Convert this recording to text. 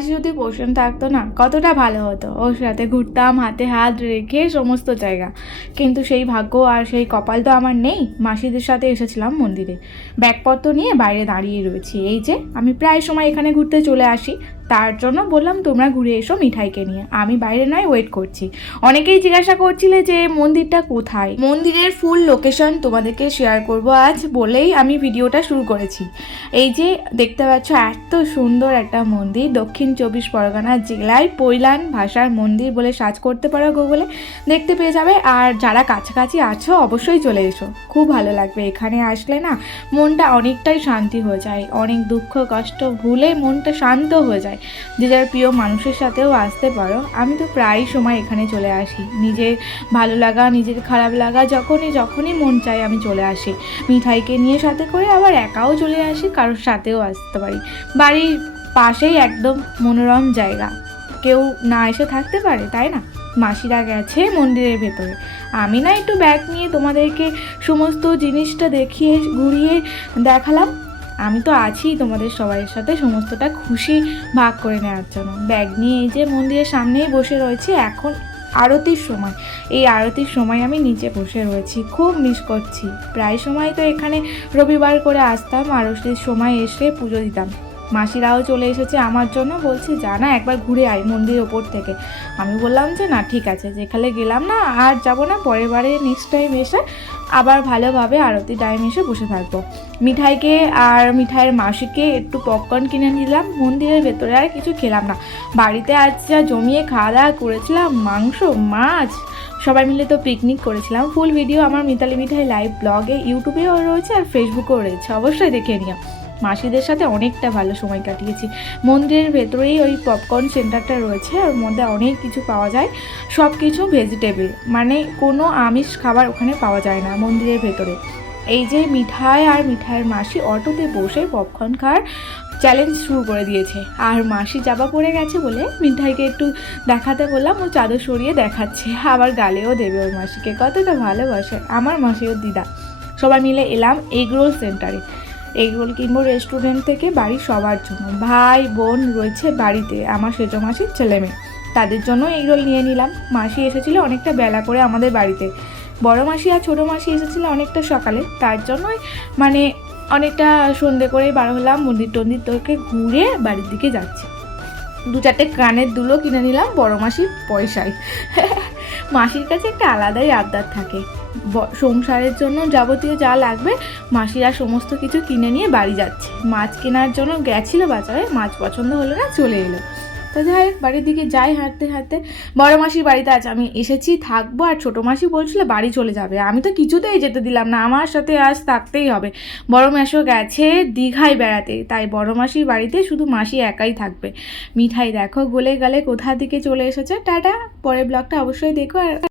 মাসি যদি পোষণ থাকতো না, কতটা ভালো হতো? ওর সাথে ঘুরতাম, হাতে হাত রেখে সমস্ত জায়গা। কিন্তু সেই ভাগ্য আর সেই কপাল তো আমার নেই। মাসিদের সাথে এসেছিলাম মন্দিরে। ব্যাগপত্র নিয়ে বাইরে দাঁড়িয়ে রয়েছি। এই যে, আমি প্রায় সময় এখানে ঘুরতে চলে আসি। তার জন্য বললাম, তোমরা ঘুরে এসো মিঠাইকে নিয়ে। আমি বাইরে নয় ওয়েট করছি। অনেকেই জিজ্ঞাসা করছিলে যে, মন্দিরটা কোথায়? মন্দিরের ফুল লোকেশন তোমাদেরকে শেয়ার করব আজ বলেই আমি ভিডিওটা শুরু করেছি। এই যে, দেখতে পাচ্ছ এত সুন্দর একটা মন্দির, দক্ষিণ চব্বিশ পরগনা জেলায় পৈলান ভাষার মন্দির বলে সার্চ করতে পারো গুগলে দেখতে পেয়ে যাবে। আর যারা কাছাকাছি আছো, অবশ্যই চলে এসো। খুব ভালো লাগবে এখানে আসলে না, মনটা অনেকটাই শান্তি হয়ে যায়। অনেক দুঃখ, কষ্ট ভুলে মনটা শান্ত হয়ে যায়। যে যার প্রিয় মানুষের সাথেও আসতে পারো। আমি তো প্রায় সময় এখানে চলে আসি। নিজের ভালো লাগা, নিজের খারাপ লাগা, যখনই যখনই মন চায় আমি চলে আসি। মিঠাইকে নিয়ে সাথে করে আবার একাও চলে আসি, কারোর সাথেও আসতে পারি। বাড়ির পাশেই একদম মনোরম জায়গা। কেউ না এসে থাকতে পারে, তাই না? মাসিরা গেছে মন্দিরের ভেতরে। আমি না একটু ব্যাগ নিয়ে তোমাদেরকে সমস্ত জিনিসটা দেখিয়ে, ঘুরিয়ে দেখালাম। আমি তো আছি তোমাদের সবাইয়ের সাথে সমস্তটা খুশি ভাগ করে নেওয়ার জন্য। ব্যাগ নিয়ে এই যে মন্দিরের সামনেই বসে রয়েছি, এখন আরতির সময়। এই আরতির সময় আমি নিচে বসে রয়েছি, খুব মিস করছি। প্রায় সময় তো এখানে রবিবার করে আসতাম আরতির সময় এসে পুজো দিতাম। মাসিরাও চলে এসেছে আমার জন্য, বলছে, যা না, একবার ঘুরে আয় মন্দিরের ওপর থেকে। আমি বললাম যে, না, ঠিক আছে। যেখানে গেলাম না, আর যাব না, পরের বারে নেক্সট টাইম এসে আবার ভালোভাবে আরতি টাইম এসে বসে থাকব। মিঠাইকে আর মিঠাইয়ের মাসিকে একটু পপকর্ন কিনে নিলাম। মন্দিরের ভেতরে আর কিছু খেলাম না। বাড়িতে আজ যা জমিয়ে খাওয়া দাওয়া করেছিলাম, মাংস, মাছ, সবাই মিলে তো পিকনিক করেছিলাম। ফুল ভিডিও আমার মিতালি মিঠাই লাইভ ব্লগে ইউটিউবেও রয়েছে আর ফেসবুকেও রয়েছে। অবশ্যই দেখে নিও। মাসিদের সাথে অনেকটা ভালো সময় কাটিয়েছি। মন্দিরের ভেতরেই ওই পপকর্ন সেন্টারটা রয়েছে, ওর মধ্যে অনেক কিছু পাওয়া যায়। সব কিছু ভেজিটেবল মানে কোনো আমিষ খাবার ওখানে পাওয়া যায় না মন্দিরের ভেতরে। এই যে মিঠাই আর মিঠাইয়ের মাসি অটোতে বসে পপকর্ন খাওয়ার চ্যালেঞ্জ শুরু করে দিয়েছে। আর মাসি জাবা পড়ে গেছে বলে মিঠাইকে একটু দেখাতে বললাম, ও চাদর সরিয়ে দেখাচ্ছে, আবার গালেও দেবে ওর মাসিকে। কতটা ভালোবাসে আমার মাসি ওর দিদা। সবাই মিলে এলাম এগরোল সেন্টারে এগরোল কিনবো রেস্টুরেন্ট থেকে বাড়ির সবার জন্য। ভাই, বোন রয়েছে বাড়িতে, আমার সেজো মাসির ছেলে মেয়ে। তাদের জন্য এগরোল নিয়ে নিলাম। মাসি এসেছিল অনেকটা বেলা করে আমাদের বাড়িতে। বড় মাসি আর ছোটো মাসি এসেছিল অনেকটা সকালে। তার জন্যই মানে অনেকটা সন্ধে করেই বার হলাম, মন্দির টন্দির তোকে ঘুরে বাড়ির দিকে যাচ্ছি। দু চারটে কানের দুলো কিনে নিলাম বড় মাসির পয়সায়। মাসির কাছে একটা আলাদাই আবদার থাকে। সংসারের জন্য যাবতীয় যা লাগবে মাসিরা সমস্ত কিছু কিনে নিয়ে বাড়ি যাচ্ছে। মাছ কেনার জন্য গেছিল বাজারে, মাছ পছন্দ হলো না, চলে এলো। তা যাই হোক, বাড়ির দিকে যাই হাঁটতে হাঁটতে। বড় মাসির বাড়িতে আজ আমি এসেছি, থাকব, আর ছোটো মাসি বলছিল বাড়ি চলে যাবে। আমি তো কিছুতেই যেতে দিলাম না, আমার সাথে আজ থাকতেই হবে। বড় মাসিও গেছে দীঘায় বেড়াতে, তাই বড় মাসির বাড়িতে শুধু মাসি একাই থাকবে। মিঠাই দেখো, গলে গেলে কোথা দিকে চলে এসেছে। টাটা, পরের ব্লগটা অবশ্যই দেখো, আর